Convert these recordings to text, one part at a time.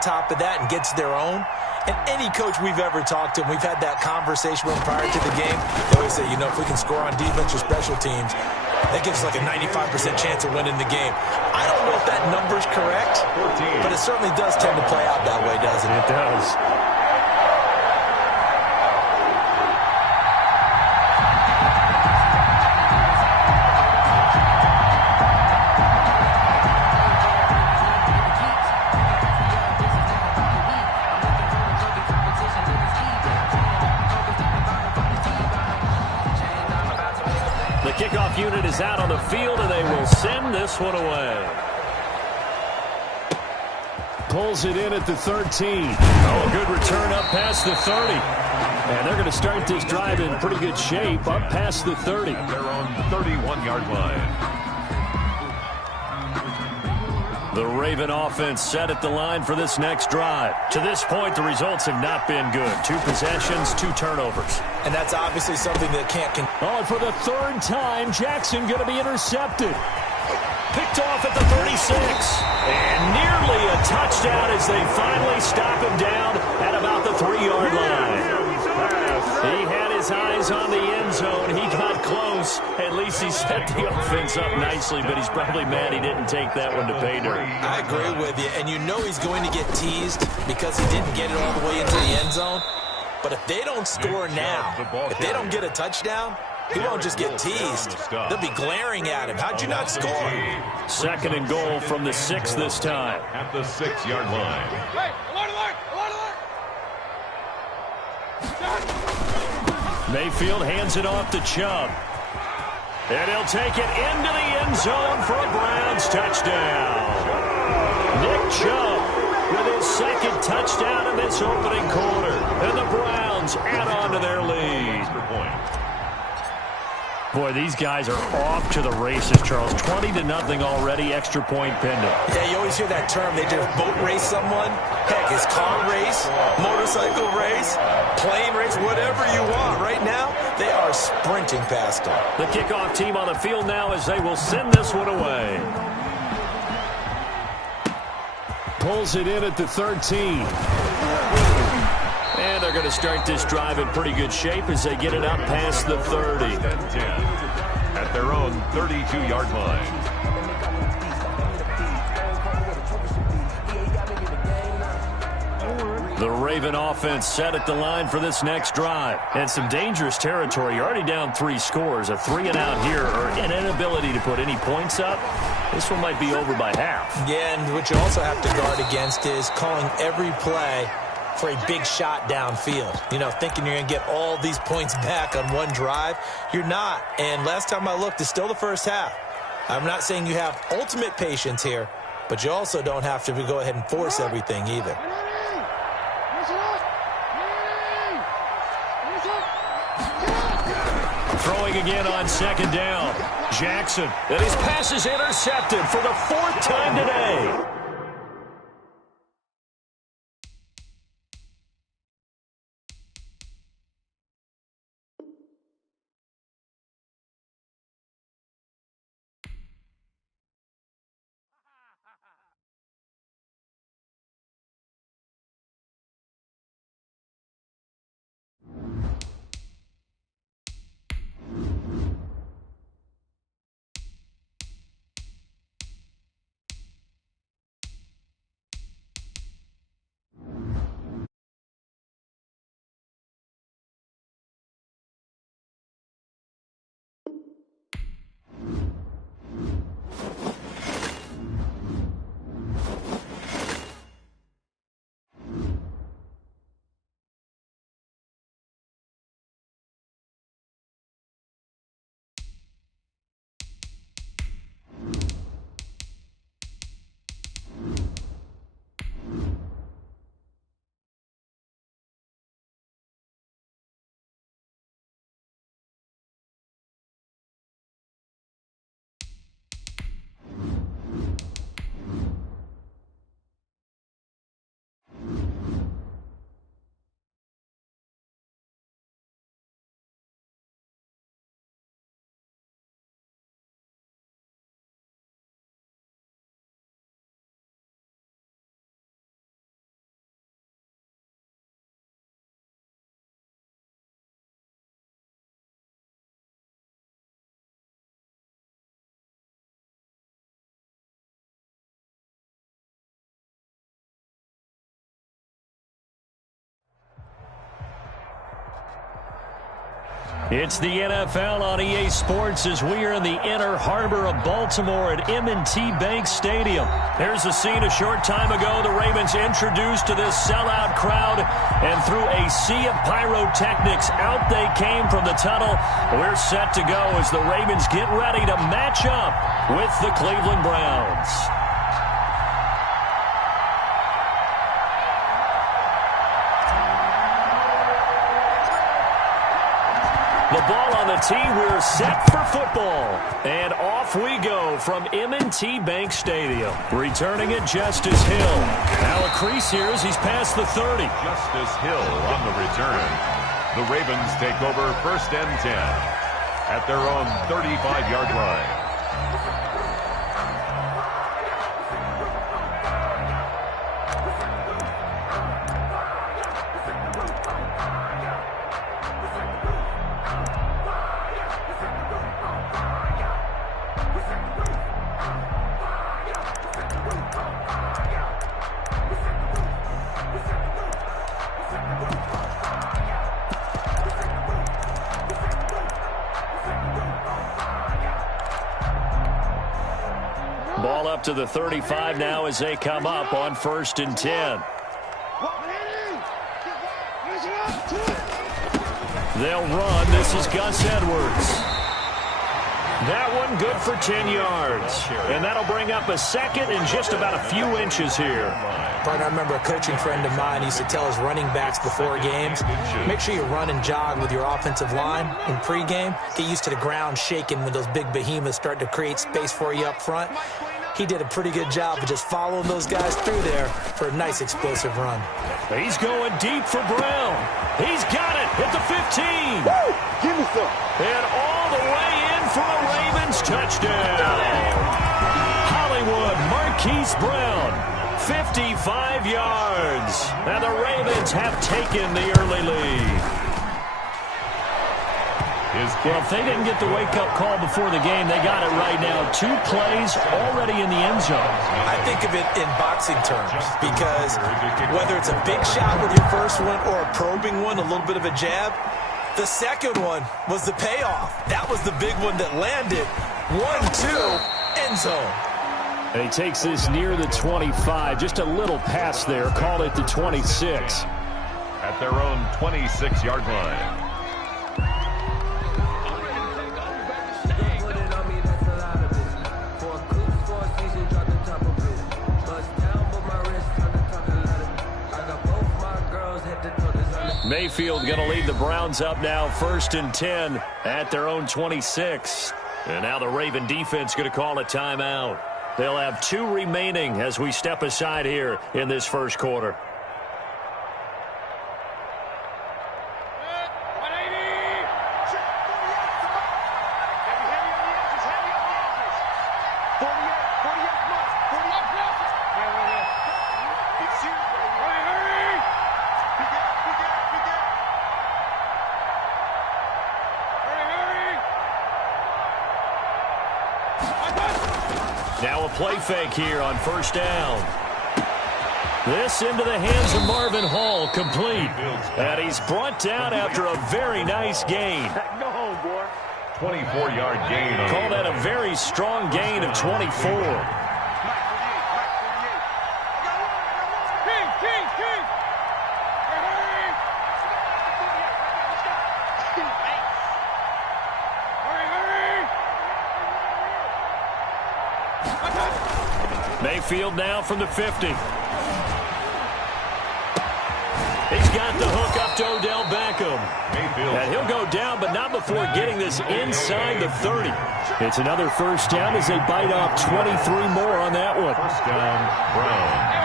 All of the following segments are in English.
on top of that and gets their own. And any coach we've ever talked to, and we've had that conversation with them prior to the game, they always say, if we can score on defense or special teams, that gives us like a 95% chance of winning the game. I don't know if that number's correct, but it certainly does tend to play out that way, doesn't it? It does. The kickoff unit is out on the field, and they will send this one away. Pulls it in at the 13. Oh, a good return up past the 30. And they're going to start this drive in pretty good shape up past the 30. They're on 31-yard line. The Raven offense set at the line for this next drive. To this point, the results have not been good. 2 possessions, 2 turnovers. And that's obviously something that can't... Oh, and for the 3rd time, Jackson going to be intercepted. Picked off at the 36. And nearly a touchdown as they finally stop him down at about the 3-yard line. He had his eyes on the end zone. He got close. At least he set the offense up nicely, but he's probably mad he didn't take that one to pay dirt. I agree with you, and he's going to get teased because he didn't get it all the way into the end zone. But if they don't score now, if they don't get a touchdown, he won't just get teased. They'll be glaring at him. How'd you not score? 2nd and goal from the 6 this time. At the 6-yard line. Mayfield hands it off to Chubb. And he'll take it into the end zone for a Browns touchdown. Nick Chubb with his 2nd touchdown in this opening quarter. And the Browns add on to their lead. Boy, these guys are off to the races, Charles. 20-0 already, extra point pending. Yeah, you always hear that term. They just boat race someone. Heck, it's car race, motorcycle race, plane race, whatever you want. Right now, they are sprinting past them. The kickoff team on the field now as they will send this one away. Pulls it in at the 13. And they're going to start this drive in pretty good shape as they get it up past the 30. At their own 32-yard line. The Raven offense set at the line for this next drive. And some dangerous territory. You're already down 3 scores. A 3-and-out here or an inability to put any points up. This one might be over by half. Yeah, and what you also have to guard against is calling every play for a big shot downfield. Thinking you're going to get all these points back on one drive. You're not. And last time I looked, it's still the first half. I'm not saying you have ultimate patience here, but you also don't have to go ahead and force everything either. Throwing again on 2nd down. Jackson. And his pass is intercepted for the 4th time today. It's the NFL on EA Sports as we are in the inner harbor of Baltimore at M&T Bank Stadium. There's a scene a short time ago the Ravens introduced to this sellout crowd, and through a sea of pyrotechnics, out they came from the tunnel. We're set to go as the Ravens get ready to match up with the Cleveland Browns. The ball on the tee, we're set for football. And off we go from M&T Bank Stadium. Returning it, Justice Hill. Now a crease here as he's past the 30. Justice Hill on the return. The Ravens take over 1st and 10 at their own 35-yard line. Ball up to the 35 now as they come up on 1st and 10. They'll run. This is Gus Edwards. That one good for 10 yards. And that'll bring up a second and just about a few inches here. Partner, I remember a coaching friend of mine used to tell his running backs before games, make sure you run and jog with your offensive line in pregame. Get used to the ground shaking when those big behemoths start to create space for you up front. He did a pretty good job of just following those guys through there for a nice explosive run. He's going deep for Brown. He's got it at the 15. Woo! Give me some. And all the way in for a Ravens touchdown. Hollywood Marquise Brown, 55 yards. And the Ravens have taken the early lead. Well, if they didn't get the wake-up call before the game, they got it right now. 2 plays already in the end zone. I think of it in boxing terms because whether it's a big shot with your first one or a probing one, a little bit of a jab, the second one was the payoff. That was the big one that landed. 1-2, end zone. And he takes this near the 25. Just a little pass there. Call it the 26. At their own 26-yard line. Mayfield going to lead the Browns up now 1st and 10 at their own 26. And now the Raven defense going to call a timeout. They'll have 2 remaining as we step aside here in this first quarter. Now a play fake here on 1st down. This into the hands of Marvin Hall, complete. And he's brought down after a very nice gain. Go home, boy. 24-yard gain. Call that a very strong gain of 24. Mayfield now from the 50. He's got the hook up to Odell Beckham. Mayfield. And he'll go down, but not before getting this inside the 30. It's another 1st down as they bite off 23 more on that one. 1st down, Browns.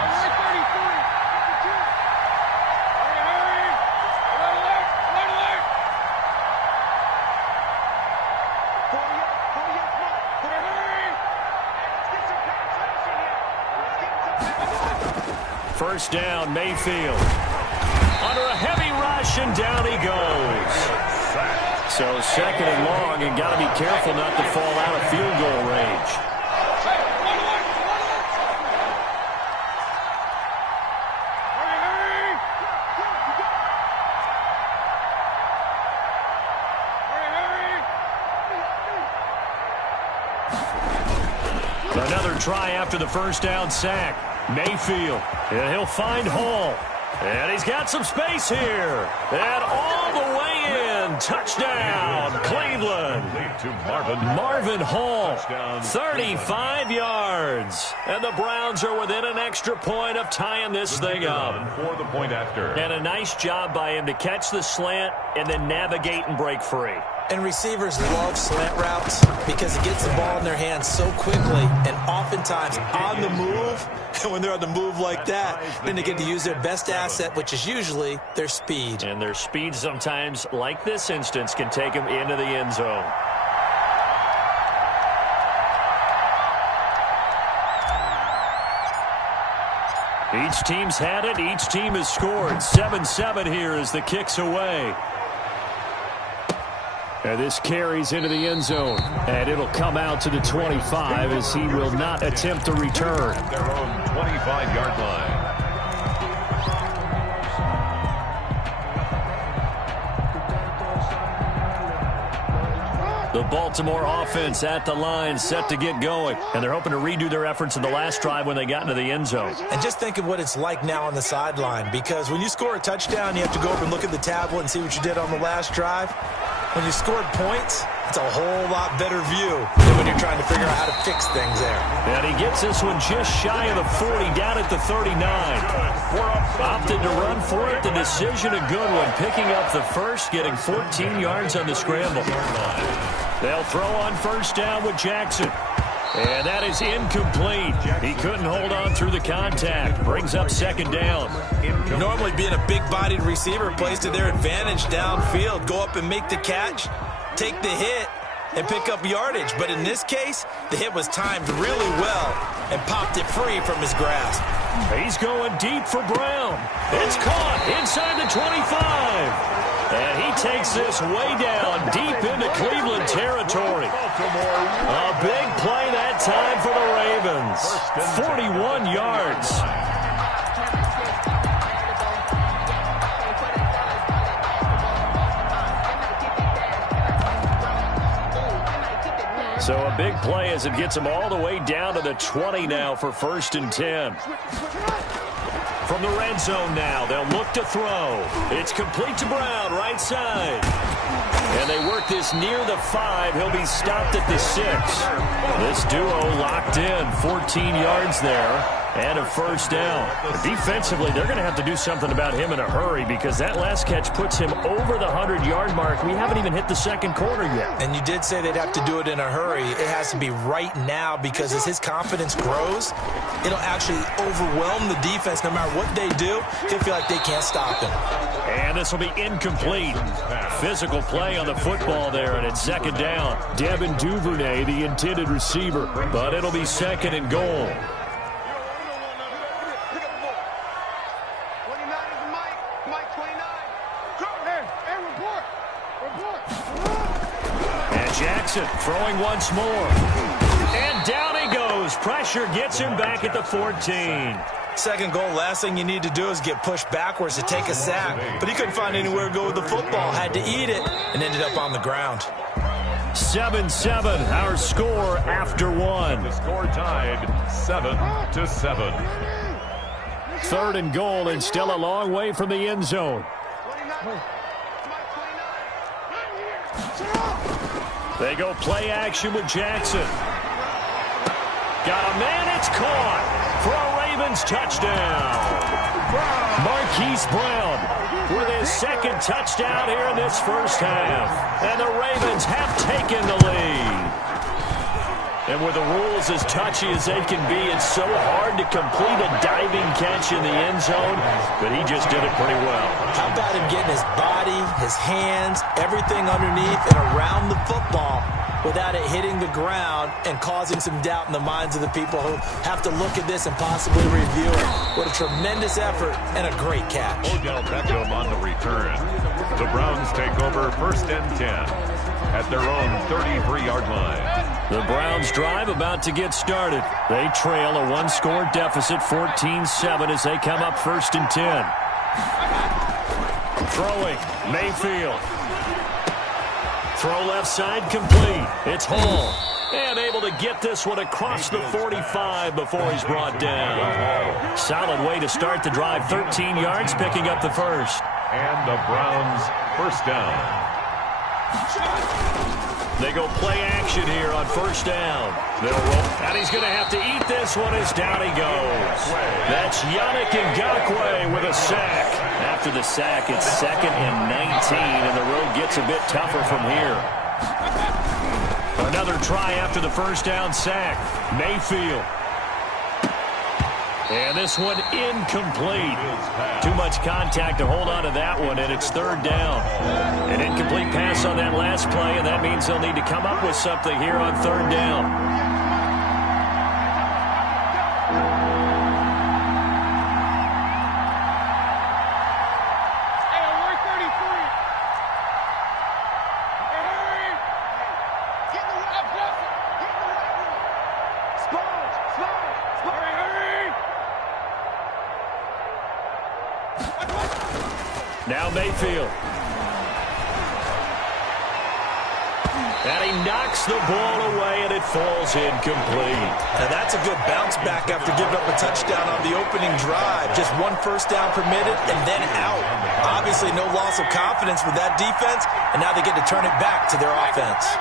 First down, Mayfield. Under a heavy rush, and down he goes. So 2nd and long, and got to be careful not to fall out of field goal range. Another try after the first down sack. Mayfield, and he'll find Hall. And he's got some space here. And all the way in. Touchdown, Cleveland. To Marvin Hall, 35 yards. And the Browns are within an extra point of tying this thing up. For the point after. And a nice job by him to catch the slant and then navigate and break free. And receivers love slant routes because it gets the ball in their hands so quickly and oftentimes on the move. And when they're on the move like that, then they get to use their best asset, which is usually their speed. And their speed sometimes, like this instance, can take them into the end zone. Each team's had it. Each team has scored. 7-7 here as the kick's away. And this carries into the end zone. And it'll come out to the 25 as he will not attempt to return. Their own 25-yard line. The Baltimore offense at the line, set to get going. And they're hoping to redo their efforts in the last drive when they got into the end zone. And just think of what it's like now on the sideline, because when you score a touchdown, you have to go over and look at the tablet and see what you did on the last drive. When you scored points, it's a whole lot better view than when you're trying to figure out how to fix things there. And he gets this one just shy of the 40, down at the 39. Opted to run for it. The decision a good one, picking up the first, getting 14 yards on the scramble. They'll throw on first down with Jackson. And that is incomplete. He couldn't hold on through the contact. Brings up second down. Normally being a big-bodied receiver plays to their advantage downfield. Go up and make the catch, take the hit, and pick up yardage. But in this case, the hit was timed really well and popped it free from his grasp. He's going deep for Brown. It's caught inside the 25. And he takes this way down deep into Cleveland territory. A big play that time for the Ravens. 41 yards. So a big play as it gets him all the way down to the 20 now for 1st and 10. From the red zone now, they'll look to throw. It's complete to Brown, right side. And they work this near the 5. He'll be stopped at the 6. This duo locked in, 14 yards there. And a first down. Defensively, they're going to have to do something about him in a hurry because that last catch puts him over the 100-yard mark. We haven't even hit the second quarter yet. And you did say they'd have to do it in a hurry. It has to be right now because as his confidence grows, it'll actually overwhelm the defense. No matter what they do, he'll feel like they can't stop him. And this will be incomplete. Physical play on the football there, and it's second down. Devin Duvernay, the intended receiver, but it'll be second and goal. Jackson throwing once more. And down he goes. Pressure gets him back at the 14. Second goal, last thing you need to do is get pushed backwards to take a sack. But he couldn't find anywhere to go with the football. Had to eat it and ended up on the ground. 7-7, our score after one. The score tied 7-7. 3rd and goal and still a long way from the end zone. They go play action with Jackson. Got a man, it's caught for a Ravens touchdown. Marquise Brown with his second touchdown here in this first half. And the Ravens have taken the lead. And with the rules as touchy as they can be, it's so hard to complete a diving catch in the end zone, but he just did it pretty well. How about him getting his body, his hands, everything underneath and around the football without it hitting the ground and causing some doubt in the minds of the people who have to look at this and possibly review it. What a tremendous effort and a great catch. Odell Beckham on the return. The Browns take over 1st and 10 at their own 33-yard line. The Browns drive about to get started. They trail a one-score deficit, 14-7, as they come up 1st and 10. Throwing, Mayfield. Throw left side complete. It's Hall. And able to get this one across the 45 before he's brought down. Solid way to start the drive. 13 yards, picking up the first. And the Browns first down. They go play action here on first down. They'll roll. And he's going to have to eat this one as down he goes. That's Yannick Ngakoue with a sack. After the sack, it's 2nd and 19, and the road gets a bit tougher from here. Another try after the first down sack. Mayfield. And this one incomplete. Too much contact to hold on to that one, and it's 3rd down. An incomplete pass on that last play, and that means they'll need to come up with something here on 3rd down. Now Mayfield. And he knocks the ball away, and it falls incomplete. Now that's a good bounce back after giving up a touchdown on the opening drive. Just 1 first down permitted and then out. Obviously no loss of confidence with that defense, and now they get to turn it back to their offense.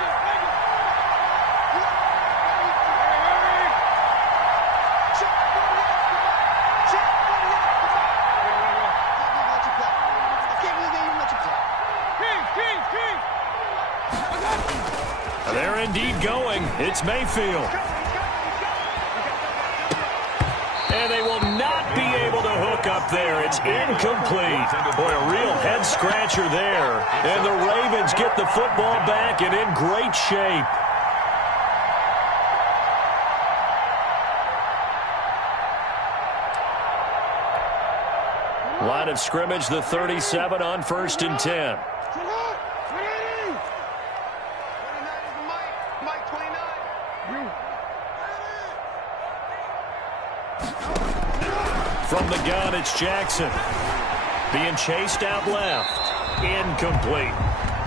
They're indeed going. It's Mayfield. And they will not be able to hook up there. It's incomplete. Boy, a real head-scratcher there. And the Ravens get the football back and in great shape. Line of scrimmage, the 37 on 1st and 10. From the gun, it's Jackson. Being chased out left. Incomplete.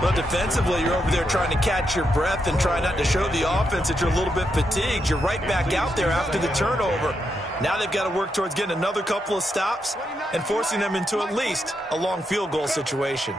Well, defensively, you're over there trying to catch your breath and try not to show the offense that you're a little bit fatigued. You're right back out there after the turnover. Now they've got to work towards getting another couple of stops and forcing them into at least a long field goal situation.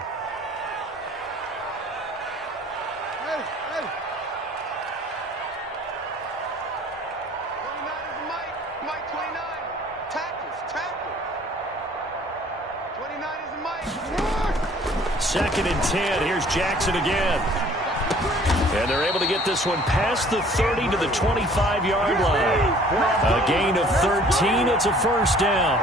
Second and 10. Here's Jackson again. And they're able to get this one past the 30 to the 25-yard line. A gain of 13. It's a first down.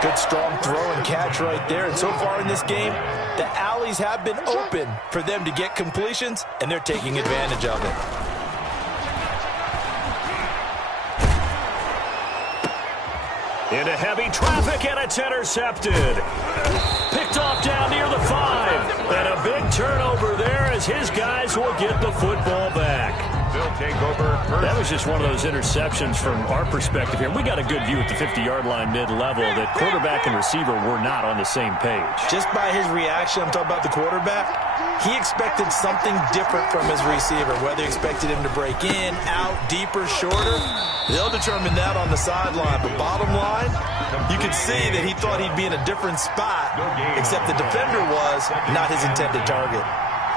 Good strong throw and catch right there. And so far in this game, the alleys have been open for them to get completions, and they're taking advantage of it. Into heavy traffic, and it's intercepted. Picked off down near the 5. And a big turnover there as his guys will get the football back. They'll take over first. That was just one of those interceptions from our perspective here. We got a good view at the 50-yard line mid-level that quarterback and receiver were not on the same page. Just by his reaction, I'm talking about the quarterback, he expected something different from his receiver, whether he expected him to break in, out, deeper, shorter. They'll determine that on the sideline. But bottom line, you could see that he thought he'd be in a different spot, except the defender was not his intended target.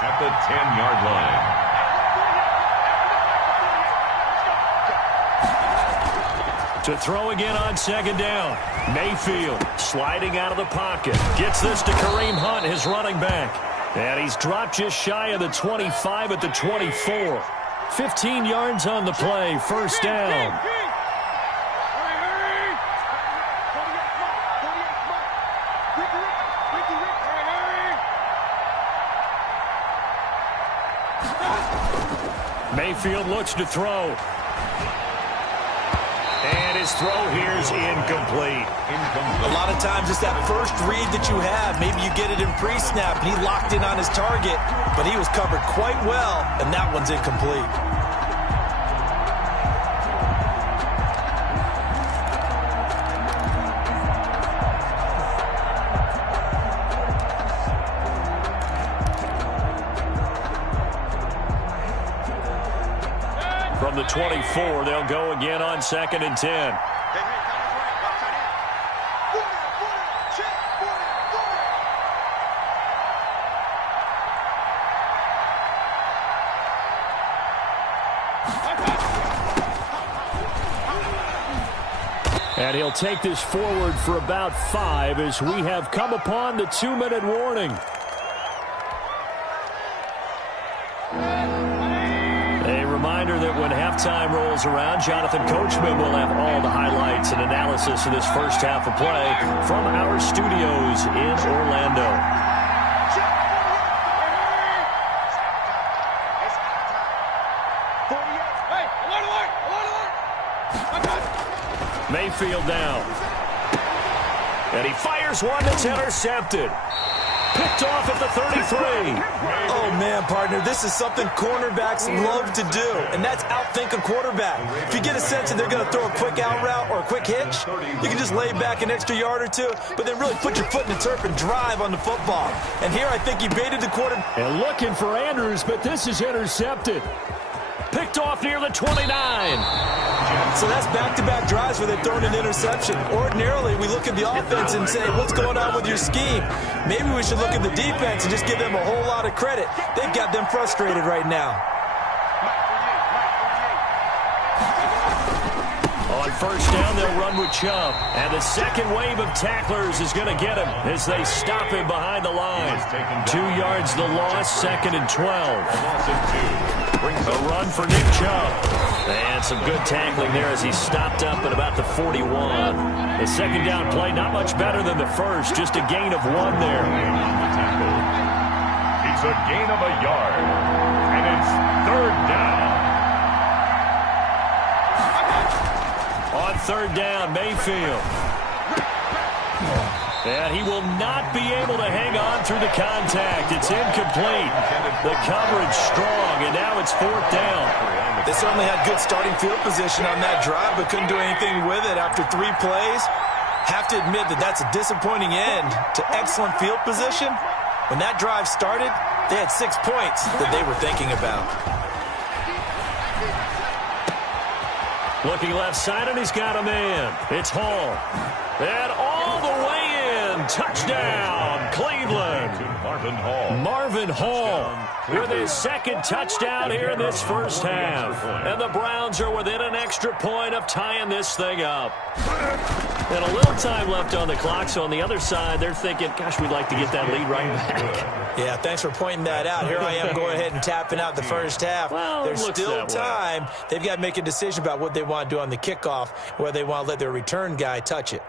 At the 10-yard line. To throw again on second down. Mayfield sliding out of the pocket. Gets this to Kareem Hunt, his running back. And he's dropped just shy of the 25 at the 24. 15 yards on the play. First down. Mayfield looks to throw. And his throw here is incomplete. A lot of times it's that first read that you have. Maybe you get it in pre-snap, and he locked in on his target, but he was covered quite well, and that one's incomplete. from the 24. They'll go again on 2nd and 10. And he'll take this forward for about 5 as we have come upon the 2-minute warning. A reminder that when halftime rolls around, Jonathan Coachman will have all the highlights and analysis of this first half of play from our studios in Orlando. Mayfield down. And he fires one that's intercepted. Picked off at the 33. Oh, man, partner, this is something cornerbacks love to do, and that's outthink a quarterback. If you get a sense that they're going to throw a quick out route or a quick hitch, you can just lay back an extra yard or two, but then really put your foot in the turf and drive on the football. And here I think he baited the quarterback. And looking for Andrews, but this is intercepted. Picked off near the 29. So that's back-to-back drives where they've thrown an interception. Ordinarily, we look at the offense and say, what's going on with your scheme? Maybe we should look at the defense and just give them a whole lot of credit. They've got them frustrated right now. On first down, they'll run with Chubb. And the second wave of tacklers is going to get him as they stop him behind the line. 2 yards the loss, 2nd and 12. A run for Nick Chubb. And some good tackling there as he stopped up at about the 41. The second down play, not much better than the first, just a gain of 1 there. It's a gain of a yard, and it's 3rd down. On 3rd down, Mayfield. And he will not be able to hang on through the contact. It's incomplete. The coverage strong, and now it's 4th down. They certainly had good starting field position on that drive, but couldn't do anything with it after 3 plays. Have to admit that that's a disappointing end to excellent field position. When that drive started, they had 6 points that they were thinking about. Looking left side, and he's got a man. It's Hall. And all the way in. Touchdown, Cleveland. Marvin Hall with his 2nd touchdown here in this first half. And the Browns are within an extra point of tying this thing up. And a little time left on the clock, so on the other side, they're thinking, gosh, we'd like to get that lead right back. Yeah, thanks for pointing that out. Here I am going ahead and tapping out the first half. Well, there's still time. They've got to make a decision about what they want to do on the kickoff, whether they want to let their return guy touch it.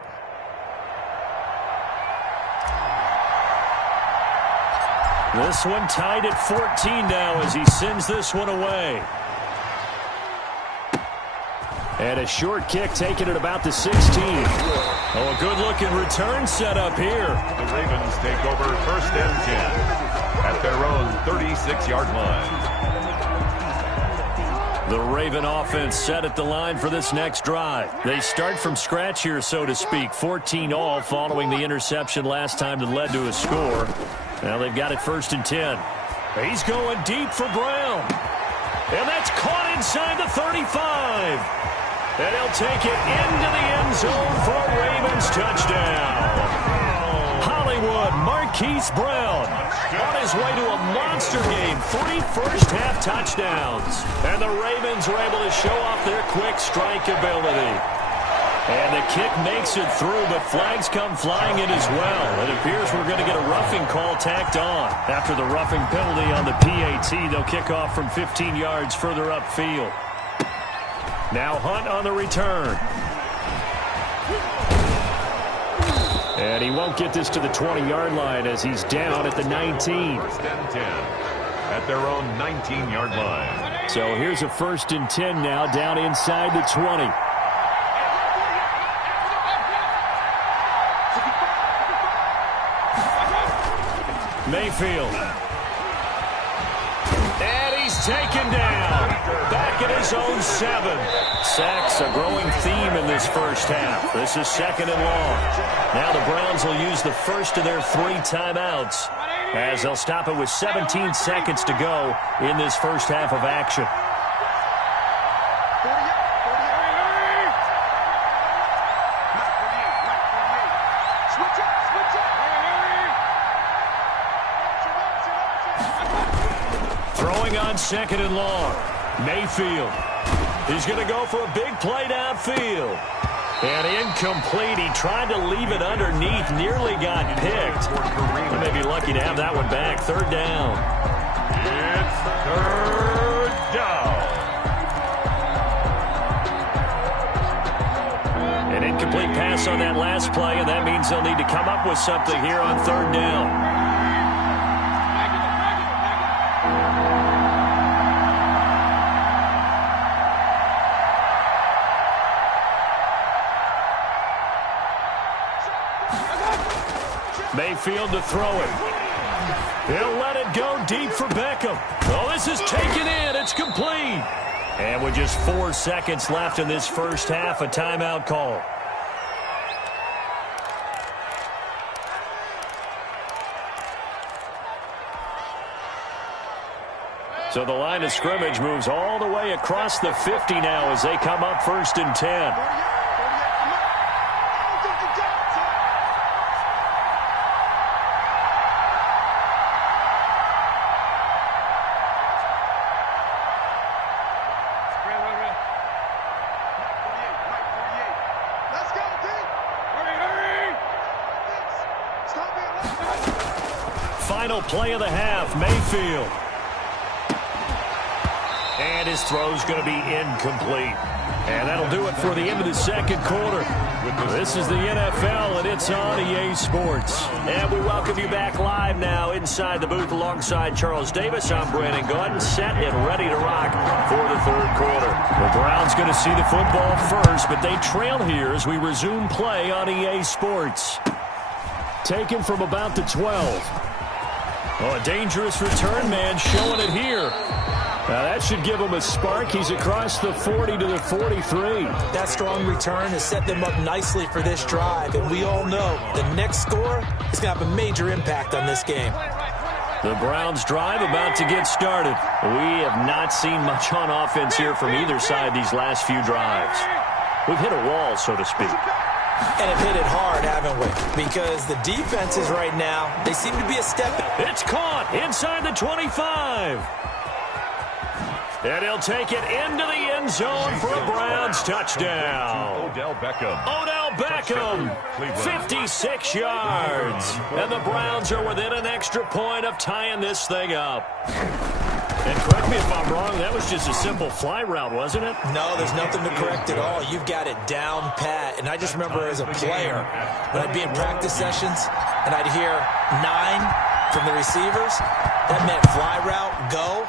This one tied at 14 now as he sends this one away. And a short kick taken at about the 16. Oh, a good-looking return set up here. The Ravens take over 1st and 10 at their own 36-yard line. The Raven offense set at the line for this next drive. They start from scratch here, so to speak. 14 all following the interception last time that led to a score. Now they've got it 1st and 10. He's going deep for Brown. And that's caught inside the 35. And he'll take it into the end zone for a Ravens touchdown. Hollywood Marquise Brown on his way to a monster game. 3 first-half touchdowns. And the Ravens are able to show off their quick strike ability. And the kick makes it through, but flags come flying in as well. It appears we're going to get a roughing call tacked on. After the roughing penalty on the PAT, they'll kick off from 15 yards further upfield. Now Hunt on the return. And he won't get this to the 20-yard line as he's down at the 19. 1st and 10 at their own 19-yard line. So here's a 1st and 10 now down inside the 20. Mayfield. And he's taken down. Back at his own 7. Sacks a growing theme in this first half. This is 2nd and long. Now the Browns will use the first of their 3 timeouts as they'll stop it with 17 seconds to go in this first half of action. Throwing on 2nd and long. Mayfield. He's going to go for a big play downfield. And incomplete. He tried to leave it underneath. Nearly got picked. He may be lucky to have that one back. 3rd down. It's 3rd down. An incomplete pass on that last play, and that means they'll need to come up with something here on 3rd down. Mayfield to throw it. He'll let it go deep for Beckham. Oh, this is taken in. It's complete. And with just 4 seconds left in this first half, a timeout call. So the line of scrimmage moves all the way across the 50 now as they come up 1st and 10. Final play of the half, Mayfield. And his throw's going to be incomplete. And that'll do it for the end of the 2nd quarter. This is the NFL, and it's on EA Sports. And we welcome you back live now inside the booth alongside Charles Davis. I'm Brandon Gordon, set and ready to rock for the 3rd quarter. The Browns going to see the football first, but they trail here as we resume play on EA Sports. Taken from about the 12. Oh, a dangerous return man showing it here. Now that should give him a spark. He's across the 40 to the 43. That strong return has set them up nicely for this drive, and we all know the next score is going to have a major impact on this game. The Browns drive about to get started. We have not seen much on offense here from either side these last few drives. We've hit a wall, so to speak. And have hit it hard, haven't we? Because the defenses right now, they seem to be a step. It's caught inside the 25. And he'll take it into the end zone for a Browns touchdown. Odell Beckham, 56 yards. And the Browns are within an extra point of tying this thing up. And correct me if I'm wrong, that was just a simple fly route, wasn't it? No, there's nothing to correct at all. You've got it down pat. And I just remember as a player, when I'd be in practice sessions and I'd hear 9 from the receivers, that meant fly route, go.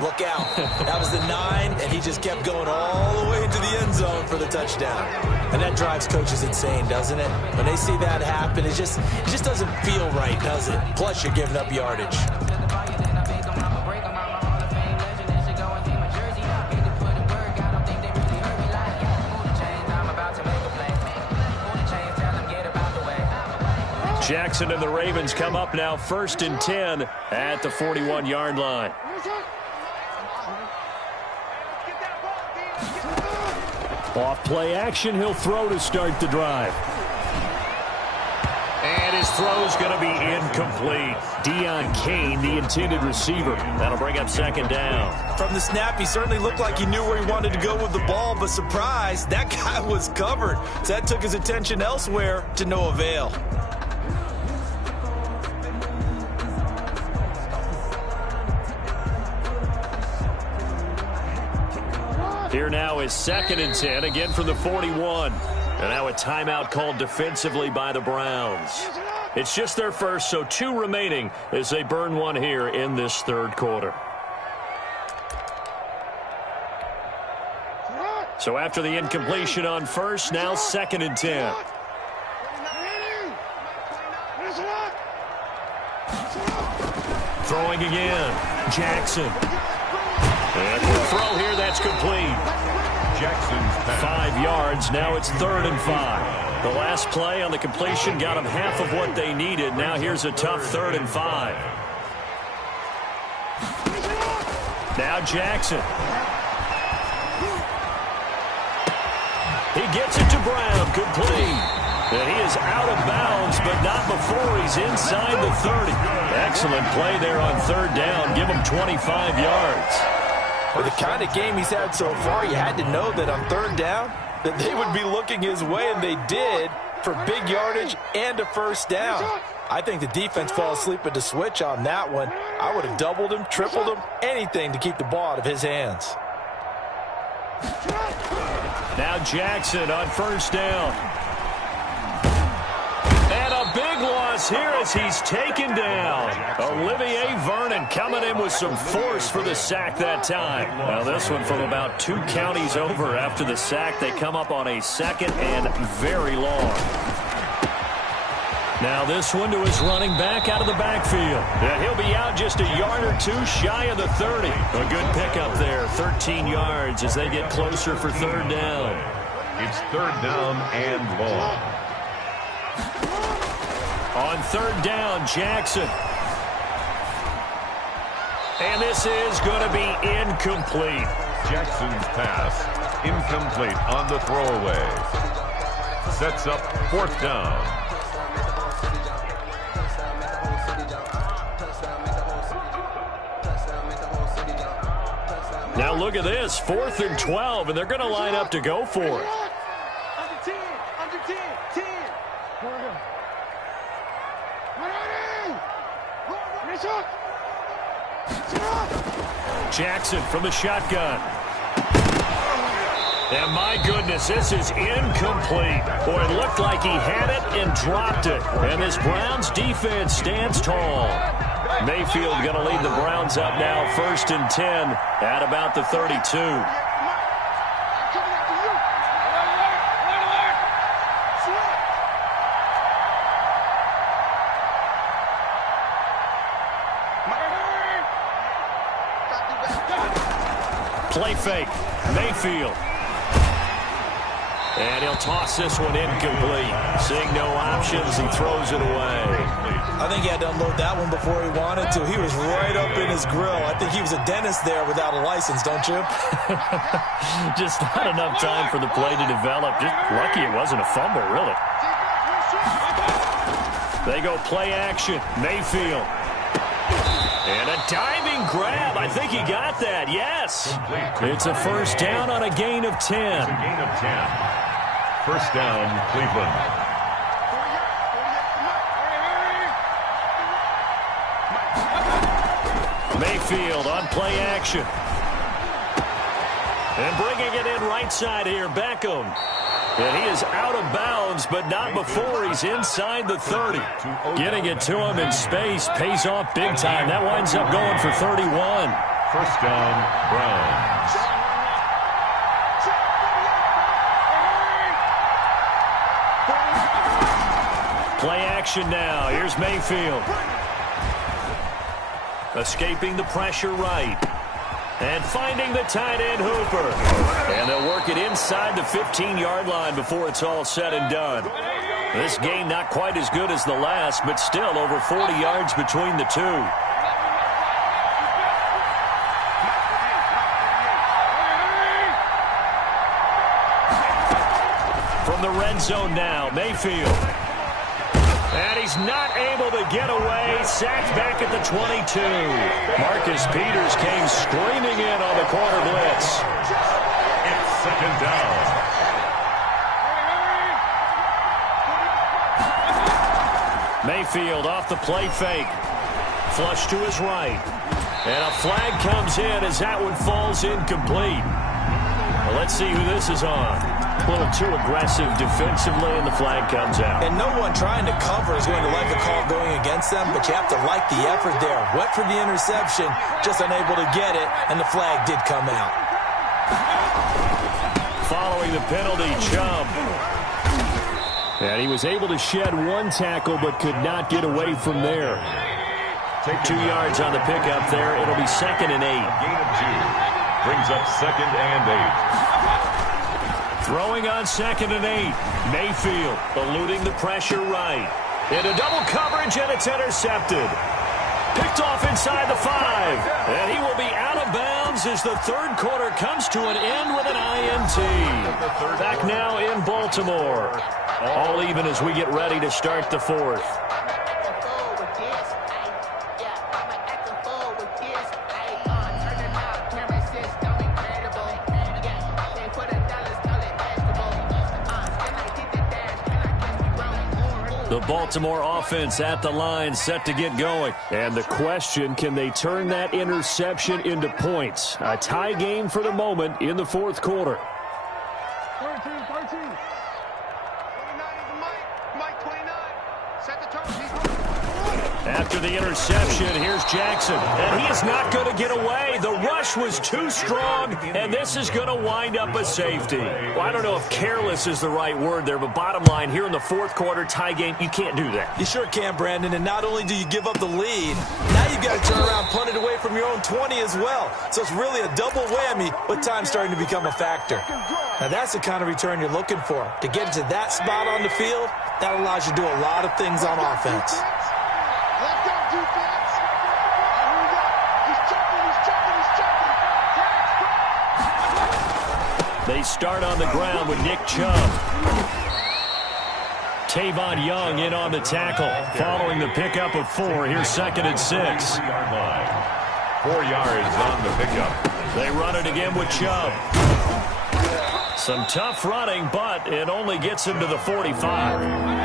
Look out. That was the 9, and he just kept going all the way into the end zone for the touchdown. And that drives coaches insane, doesn't it? When they see that happen, it just doesn't feel right, does it? Plus, you're giving up yardage. Jackson and the Ravens come up now 1st and 10 at the 41-yard line. Off play action, he'll throw to start the drive. And his throw's going to be incomplete. Deion Kane, the intended receiver. That'll bring up 2nd down. From the snap, he certainly looked like he knew where he wanted to go with the ball, but surprise, that guy was covered. So that took his attention elsewhere to no avail. Here now is 2nd and 10, again from the 41. And now a timeout called defensively by the Browns. It's just their first, so 2 remaining as they burn one here in this 3rd quarter. So after the incompletion on first, now 2nd and 10. Throwing again, Jackson. And the throw here, that's complete. Jackson's pass. 5 yards, now it's 3rd and 5. The last play on the completion got them half of what they needed. Now here's a tough 3rd and 5. Now Jackson. He gets it to Brown, complete. And he is out of bounds, but not before he's inside the 30. Excellent play there on third down. Give him 25 yards. For the kind of game he's had so far, you had to know that on third down that they would be looking his way, and they did, for big yardage and a first down. I think the defense fell asleep at the switch on that one. I would have doubled him, tripled him, anything to keep the ball out of his hands. Now Jackson on first down. And a big loss here as he's taken down. Olivier Vernon coming in with some force for the sack that time. Now this one from about 2 counties over after the sack. They come up on a second and very long. Now this one to his running back out of the backfield. And he'll be out just a yard or 2 shy of the 30. A good pickup there, 13 yards as they get closer for third down. It's third down and long. On third down, Jackson. And this is going to be incomplete. Jackson's pass incomplete on the throwaway. Sets up fourth down. Now look at this, 4th and 12, and they're going to line up to go for it. Jackson from the shotgun. And my goodness, this is incomplete. Boy, it looked like he had it and dropped it. And this Browns defense stands tall. Mayfield going to lead the Browns up now, 1st and 10 at about the 32. Play fake, Mayfield. And he'll toss this one incomplete. Seeing no options, he throws it away. I think he had to unload that one before he wanted to. He was right up in his grill. I think he was a dentist there without a license, don't you? Just not enough time for the play to develop. Just lucky it wasn't a fumble, really. They go play action. Mayfield. And a diving grab. I think he got that. Yes. It's a first down on a gain of 10. It's a gain of 10. First down, Cleveland. Mayfield on play action. And bringing it in right side here, Beckham. And he is out of bounds, but not before he's inside the 30. Getting it to him in space pays off big time. That winds up going for 31. First down, Browns. Play action now. Here's Mayfield. Escaping the pressure right. And finding the tight end, Hooper. And they'll work it inside the 15-yard line before it's all said and done. This game not quite as good as the last, but still over 40 yards between the two. From the red zone now, Mayfield. And he's not able to get away. Sacked back at the 22. Marcus Peters came screaming in on the corner blitz. It's second down. Mayfield off the play fake. Flush to his right. And a flag comes in as that one falls incomplete. Well, let's see who this is on. A little too aggressive defensively, and the flag comes out. And no one trying to cover is going to like the call going against them, but you have to like the effort there. Went for the interception, just unable to get it, and the flag did come out. Following the penalty, Chubb. And he was able to shed one tackle, but could not get away from there. 2 yards on the pickup there. It'll be 2nd and 8. Gain of 2. Brings up 2nd and 8. Throwing on 2nd and 8. Mayfield eluding the pressure right. Into double coverage, and it's intercepted. Picked off inside the 5. And he will be out of bounds as the third quarter comes to an end with an INT. Back now in Baltimore. All even as we get ready to start the fourth. The Baltimore offense at the line, set to get going. And the question, can they turn that interception into points? A tie game for the moment in the fourth quarter. 13. 29 is the Mike 29. Set the tone. After the interception, here's Jackson. And he is not going to get away. The rush was too strong, and this is going to wind up a safety. Well, I don't know if careless is the right word there, but bottom line, here in the fourth quarter tie game, you can't do that. You sure can, Brandon, and not only do you give up the lead, now you've got to turn around, punt it away from your own 20 as well. So it's really a double whammy with time starting to become a factor. Now that's the kind of return you're looking for. To get to that spot on the field, that allows you to do a lot of things on offense. Let's go, defense. Here we go. He's jumping. They start on the ground with Nick Chubb. Tavon Young in on the tackle. Following the pickup of 4, here's 2nd and 6. 4 yards on the pickup. They run it again with Chubb. Some tough running, but it only gets him to the 45.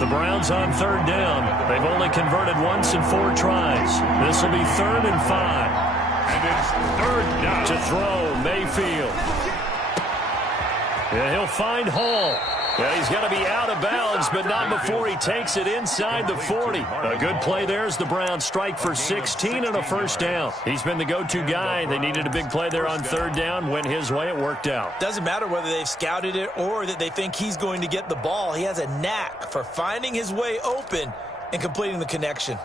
The Browns on 3rd down. They've only converted once in 4 tries. This will be 3rd and 5. And it's 3rd down. To throw, Mayfield. Yeah, he'll find Hall. Yeah, he's going to be out of bounds, but not before he takes it inside the 40. A good play there as the Browns strike for 16 and a first down. He's been the go-to guy. They needed a big play there on 3rd down. Went his way. It worked out. Doesn't matter whether they've scouted it or that they think he's going to get the ball. He has a knack for finding his way open and completing the connection.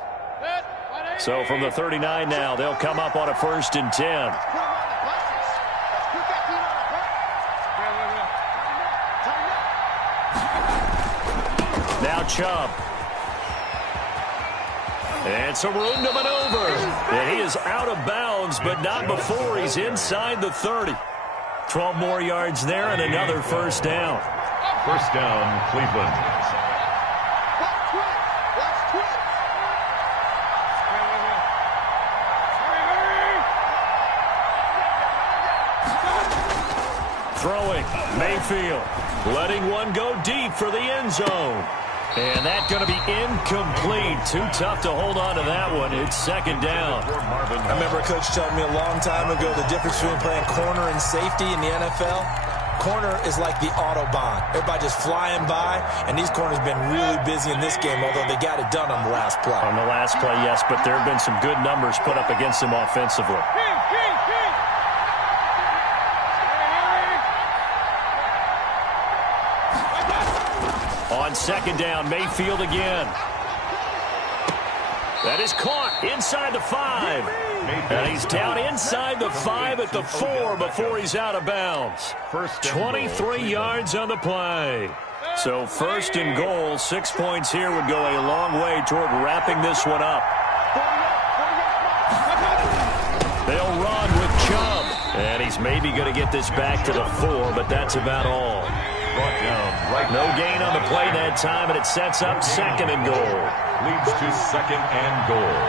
So from the 39 now, they'll come up on a 1st and 10. Now Chubb. And some room to maneuver. And he is out of bounds, but not before he's inside the 30. 12 more yards there and another first down. First down, Cleveland. Throwing, Mayfield. Letting one go deep for the end zone. And that's going to be incomplete. Too tough to hold on to that one. It's 2nd down. I remember a coach telling me a long time ago the difference between playing corner and safety in the NFL. Corner is like the Autobahn. Everybody just flying by, and these corners have been really busy in this game, although they got it done on the last play. On the last play, yes, but there have been some good numbers put up against him offensively. On 2nd down, Mayfield again. That is caught inside the 5. And he's down inside the 5 at the 4 before he's out of bounds. 23 yards on the play. So 1st and goal, 6 points here would go a long way toward wrapping this one up. They'll run with Chubb. And he's maybe going to get this back to the 4, but that's about all. No gain on the play that time, and it sets up 2nd and goal. Leads to 2nd and goal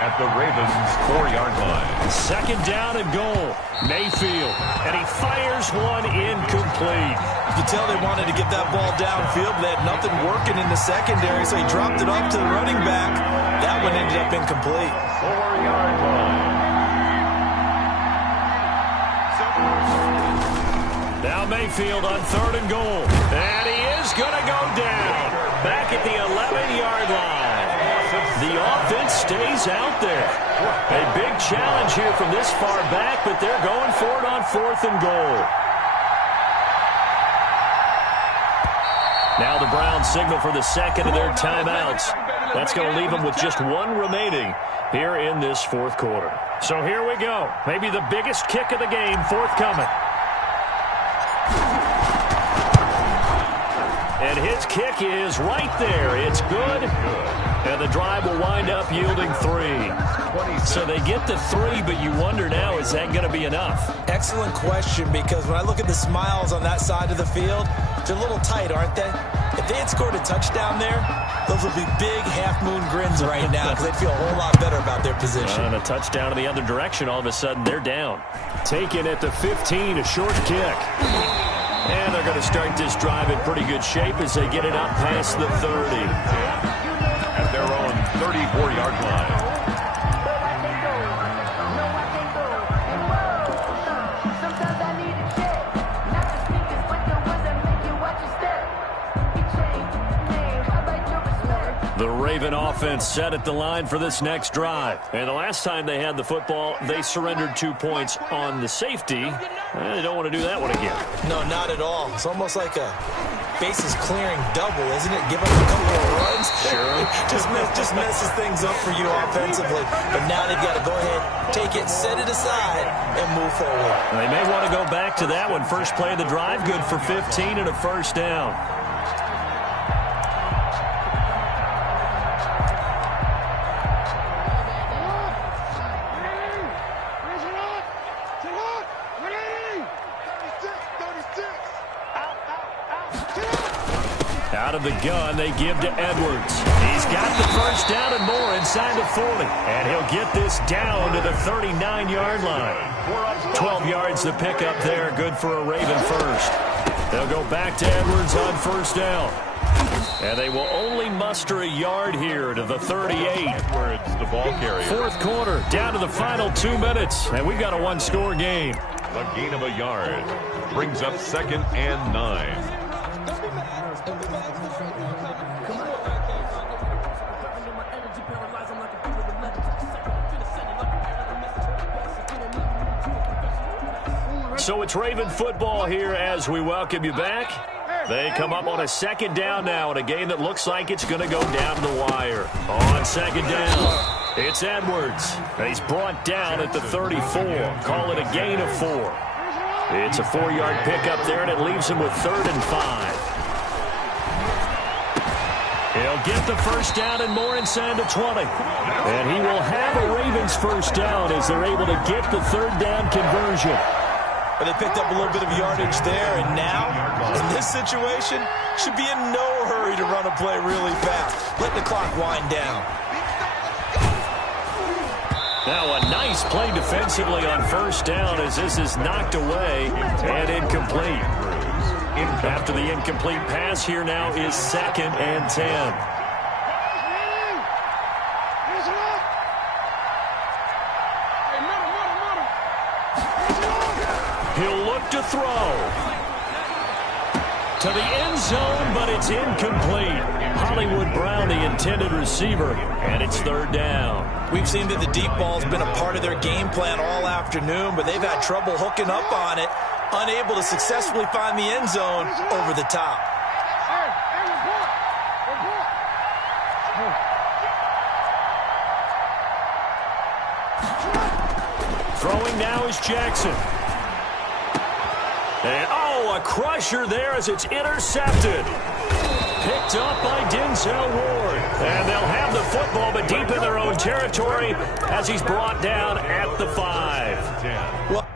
at the Ravens' 4-yard line. 2nd down and goal. Mayfield, and he fires one incomplete. You could tell they wanted to get that ball downfield, but they had nothing working in the secondary, so he dropped it off to the running back. That one ended up incomplete. 4-yard line. Now Mayfield on 3rd and goal. And he is going to go down. Back at the 11-yard line. The offense stays out there. A big challenge here from this far back, but they're going for it on 4th and goal. Now the Browns signal for the 2nd of their timeouts. That's going to leave them with just 1 remaining here in this 4th quarter. So here we go. Maybe the biggest kick of the game forthcoming. And his kick is right there. It's good. And the drive will wind up yielding 3. So they get the 3, but you wonder now, is that going to be enough? Excellent question, because when I look at the smiles on that side of the field, they're a little tight, aren't they? If they had scored a touchdown there, those would be big half-moon grins right now because they'd feel a whole lot better about their position. And a touchdown in the other direction, all of a sudden they're down. Taken at the 15, a short kick. And they're going to start this drive in pretty good shape as they get it up past the 30. At their own 34-yard line. The Raven offense set at the line for this next drive. And the last time they had the football, they surrendered 2 points on the safety. They don't want to do that one again. No, not at all. It's almost like a bases clearing double, isn't it? Give up a couple of runs. Sure. just messes things up for you offensively. But now they've got to go ahead, take it, set it aside, and move forward. And they may want to go back to that one. First play of the drive, good for 15 and a first down. Out of the gun, they give to Edwards. He's got the first down and more inside the 40. And he'll get this down to the 39-yard line. 12 yards to pick up there. Good for a Raven first. They'll go back to Edwards on first down. And they will only muster a yard here to the 38. Edwards, the ball carrier. Fourth quarter, down to the final 2 minutes. And we've got a one-score game. A gain of a yard brings up 2nd and 9. So it's Raven football here as we welcome you back. They come up on a second down now in a game that looks like it's going to go down the wire. On second down, it's Edwards. He's brought down at the 34. Call it a gain of 4. It's a 4-yard pickup there, and it leaves him with 3rd and 5. He'll get the first down and more inside the 20. And he will have a Ravens first down as they're able to get the 3rd down conversion. But they picked up a little bit of yardage there, and now, in this situation, should be in no hurry to run a play really fast. Let the clock wind down. Now a nice play defensively on first down as this is knocked away and incomplete. After the incomplete pass, here now is 2nd and 10. He'll look to throw. To the end zone, but it's incomplete. Hollywood Brown, the intended receiver, and it's 3rd down. We've seen that the deep ball's been a part of their game plan all afternoon, but they've had trouble hooking up on it, unable to successfully find the end zone over the top. Throwing now is Jackson. And, a crusher there as it's intercepted. Picked up by Denzel Ward. And they'll have the football, but deep in their own territory as he's brought down at the 5. Well,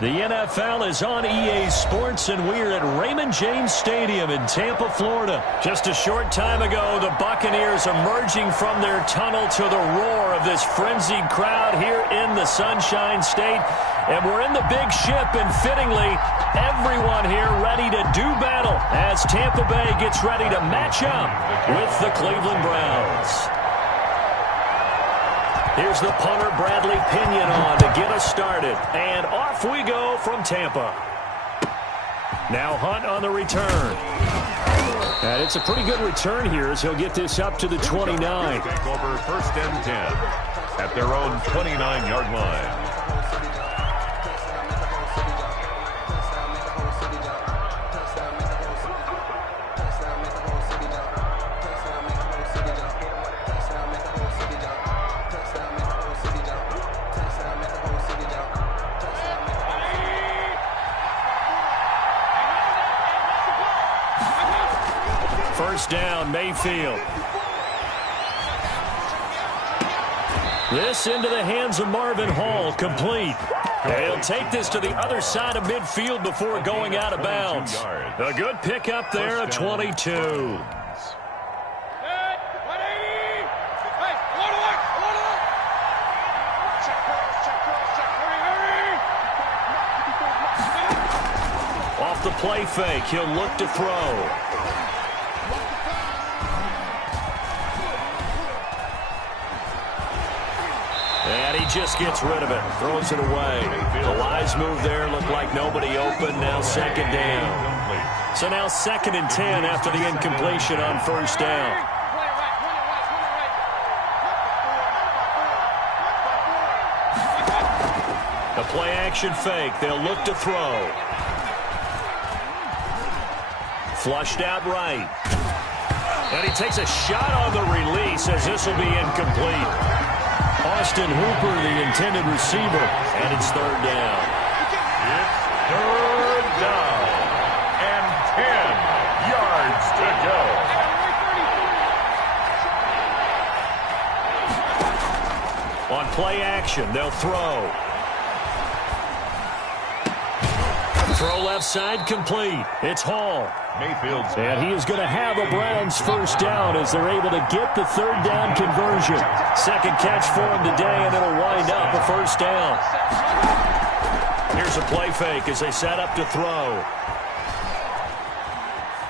The NFL is on EA Sports, and we're at Raymond James Stadium in Tampa, Florida. Just a short time ago, the Buccaneers emerging from their tunnel to the roar of this frenzied crowd here in the Sunshine State. And we're in the big ship, and fittingly, everyone here ready to do battle as Tampa Bay gets ready to match up with the Cleveland Browns. Here's the punter, Bradley Pinion, on to get us started. And off we go from Tampa. Now Hunt on the return. And it's a pretty good return here as he'll get this up to the 29. Take over 1st and 10 at their own 29-yard line. First down, Mayfield. This into the hands of Marvin Hall, complete. They'll take this to the other side of midfield before going out of bounds. A good pickup there at 22. Off the play fake, he'll look to throw. And he just gets rid of it, throws it away. The wise move there, looked like nobody open, now second down. So now 2nd and 10 after the incompletion on first down. The play action fake, they'll look to throw. Flushed out right. And he takes a shot on the release as this will be incomplete. Austin Hooper, the intended receiver, and it's 3rd down. It's 3rd down and 10 yards to go. On play action, they'll throw. Throw left side, complete. It's Hall. Mayfield's And he is going to have a Browns first down as they're able to get the 3rd down conversion. Second catch for him today, and it'll wind up a first down. Here's a play fake as they set up to throw.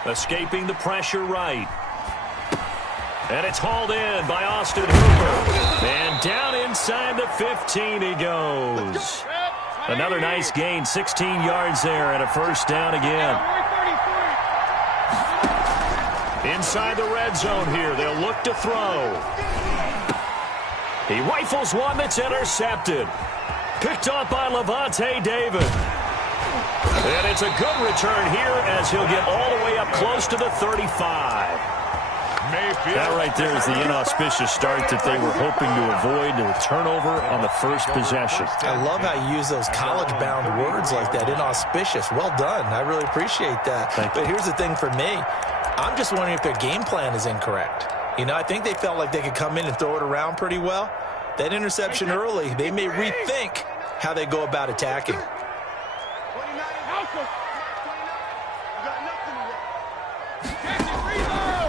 Escaping the pressure right. And it's hauled in by Austin Hooper. And down inside the 15 he goes. Another nice gain, 16 yards there, and a first down again. Inside the red zone here, they'll look to throw. He rifles one that's intercepted. Picked off by Levante David. And it's a good return here as he'll get all the way up close to the 35. That right there is the inauspicious start that they were hoping to avoid, the turnover on the first possession. I love how you use those college-bound words like that, inauspicious. Well done. I really appreciate that. But here's the thing for me. I'm just wondering if their game plan is incorrect. You know, I think they felt like they could come in and throw it around pretty well. That interception early, they may rethink how they go about attacking.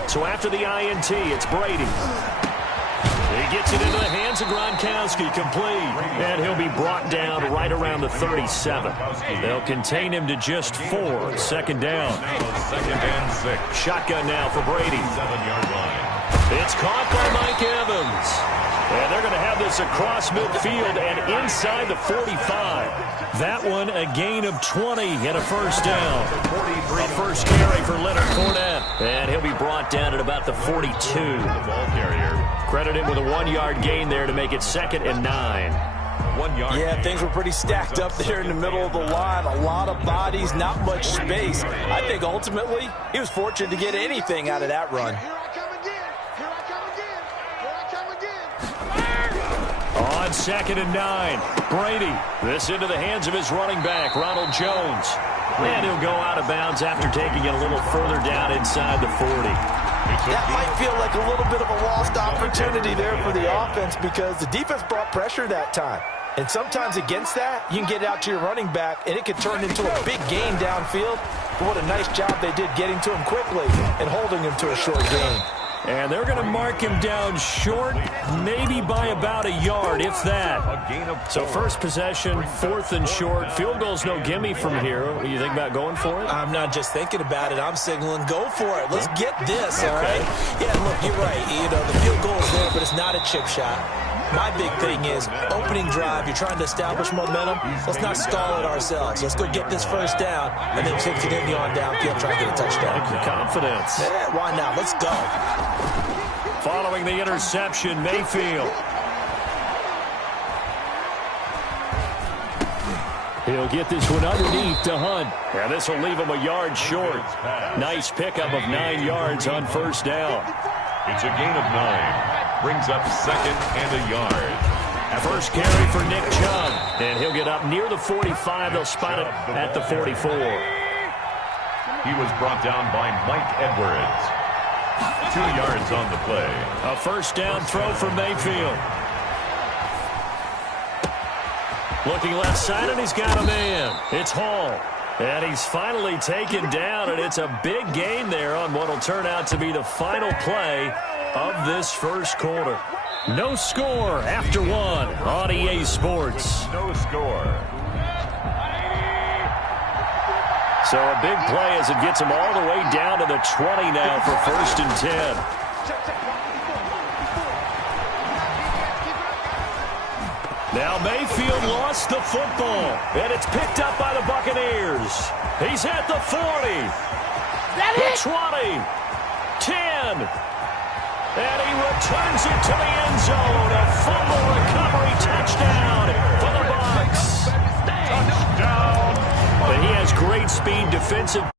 So after the INT, it's Brady. He gets it into the hands of Gronkowski, complete. And he'll be brought down right around the 37. They'll contain him to just 4. 2nd down. 2nd and 6. Shotgun now for Brady. 7-yard line. It's caught by Mike Evans. And they're going to have this across midfield and inside the 45. That one a gain of 20 and a first down. A first carry for Leonard Fournette. And he'll be brought down at about the 42. Ball carrier. Credit him with a 1-yard gain there to make it 2nd and 9. 1 yard. Yeah, things were pretty stacked up there in the middle of the line. A lot of bodies, not much space. I think ultimately he was fortunate to get anything out of that run. On 2nd and 9, Brady. This into the hands of his running back, Ronald Jones. And he'll go out of bounds after taking it a little further down inside the 40. That might feel like a little bit of a lost opportunity there for the offense because the defense brought pressure that time. And sometimes against that, you can get it out to your running back, and it could turn into a big gain downfield. But what a nice job they did getting to him quickly and holding him to a short gain. And they're going to mark him down short, maybe by about a yard, if that. So first possession, 4th and short. Field goal's no gimme from here. What do you think about going for it? I'm not just thinking about it. I'm signaling go for it. Let's get this, all right? Yeah, look, you're right. You know, the field goal is there, but it's not a chip shot. My big thing is opening drive. You're trying to establish momentum. Let's not stall it ourselves. Let's go get this first down and then continue on downfield, try to get a touchdown. Your confidence. Yeah, why not? Let's go. Following the interception, Mayfield. He'll get this one underneath to Hunt. And this will leave him a yard short. Nice pickup of 9 yards on first down. It's a gain of 9. Brings up 2nd and a yard. First carry for Nick Chubb. And he'll get up near the 45. They'll spot it at the 44. He was brought down by Mike Edwards. 2 yards on the play. A first down throw for Mayfield. Looking left side, and he's got a man. It's Hall. And he's finally taken down, and it's a big gain there on what will turn out to be the final play of this first quarter. No score after 1 on EA Sports. No score. So a big play as it gets him all the way down to the 20 now for 1st and 10. Now Mayfield lost the football, and it's picked up by the Buccaneers. He's at the 40, the 20, 10, and he returns it to the end zone. A fumble recovery touchdown for the Bucs. Touchdown. But he has great speed, defensive